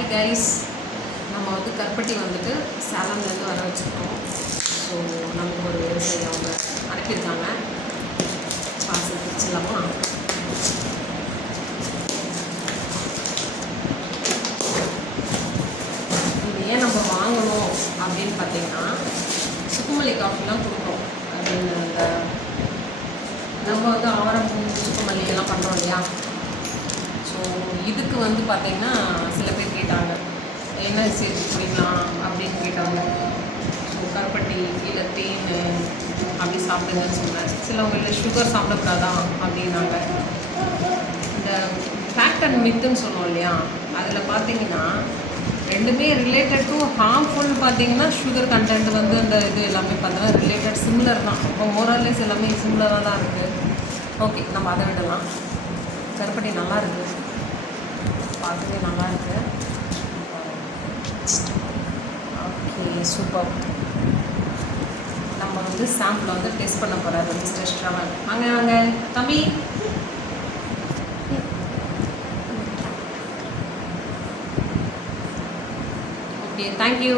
Hi guys, நம்ம வந்து கருப்பட்டி வந்துட்டு சேலம்லேருந்து வர வச்சுருக்கோம். ஸோ நமக்கு ஒரு விவசாயி அவங்க அனுப்பியிருக்காங்க. பார்சல் பிரிச்சிடலாமா? இது ஏன் நம்ம வாங்கணும் அப்படின்னு பார்த்தீங்கன்னா, சுக்குமல்லி காஃபிலாம் கொடுக்குறோம். அப்படின்னு அந்த நம்ம வந்து ஆரம்பம் சுக்குமல்லி எல்லாம் பண்ணுறோம் இல்லையா? ஸோ இதுக்கு வந்து பார்த்திங்கன்னா சில பேர் கேட்டாங்க, என்ன சேர்த்து குடிக்கலாம் அப்படின்னு கேட்டாங்க. ஸோ கருப்பட்டி இல்லை தேன் அப்படி சாப்பிடுங்கன்னு சொன்னேன். சிலவங்க இல்லை சுகர் சாப்பிடக்கூடாதா அப்படின்னாங்க. இந்த ஃபேக்ட் அண்ட் மித்துன்னு சொன்னோம் இல்லையா, அதில் பார்த்திங்கன்னா ரெண்டுமே ரிலேட்டட் டு ஹார்ம்ஃபுல். பார்த்திங்கன்னா சுகர் கண்டென்ட் வந்து அந்த இது எல்லாமே பார்த்தீங்கன்னா ரிலேட்டட் சிமிலர் தான். இப்போ மோரல்லஸ் எல்லாமே சிமிலராக தான் இருக்குது. ஓகே, நம்ம அதை விடலாம். கருப்பட்டி நல்லா இருக்குது, பார்க்கவே நல்லா இருக்குது. Okay, super. நம்ம வந்து சாம்பிளை வந்து டெஸ்ட் பண்ண போகிறாரு மிஸ்டர் ஸ்ரவன். வாங்க தம்பி. Okay, thank you.